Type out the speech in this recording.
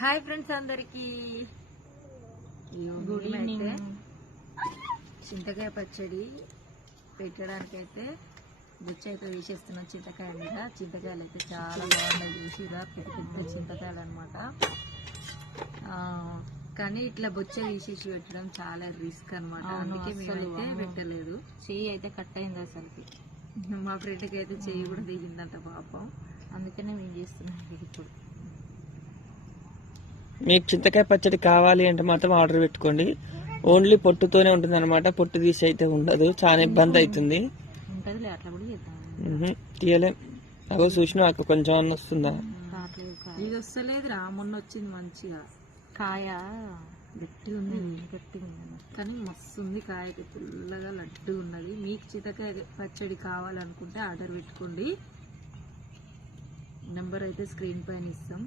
Hi friends అందరికి అయితే చింతకాయ పచ్చడి పెట్టడానికైతే బుచ్చ అయితే వేసేస్తున్నాం చింతకాయ మీద. చింతకాయలు అయితే చాలా బాగున్నాయి, చూసిరా పెద్ద పెద్ద చింతకాయలు అనమాట. కానీ ఇట్లా బొచ్చ తీసేసి పెట్టడం చాలా రిస్క్ అనమాట, అందుకే మేమైతే పెట్టలేదు. చెయ్యి అయితే కట్ అయింది అసలుకి. మా ఫ్రెండ్కి అయితే చెయ్యి కూడా దిగిందంట పాపం, అందుకనే మేము చేస్తున్నాం ఇప్పుడు. మీకు చింతకాయ పచ్చడి కావాలి అంటే మాత్రం ఆర్డర్ పెట్టుకోండి. ఓన్లీ పొట్టుతోనే ఉంటుంది అనమాట, పొట్టు తీసి అయితే ఉండదు, చాలా ఇబ్బంది అవుతుంది. తీయలేం. అగో చూసిన అక్కడ కొంచెం అన్న వస్తుందా? ఇది వస్తలేదురా, మొన్న వచ్చింది మంచిగా. కాయ గట్టిగా ఉంది, కానీ మస్తు ఉంది కాయ, పుల్లగా లడ్డు ఉన్నది. మీకు చింతకాయ పచ్చడి కావాలనుకుంటే ఆర్డర్ పెట్టుకోండి, నెంబర్ అయితే స్క్రీన్ పైన ఇస్తాం.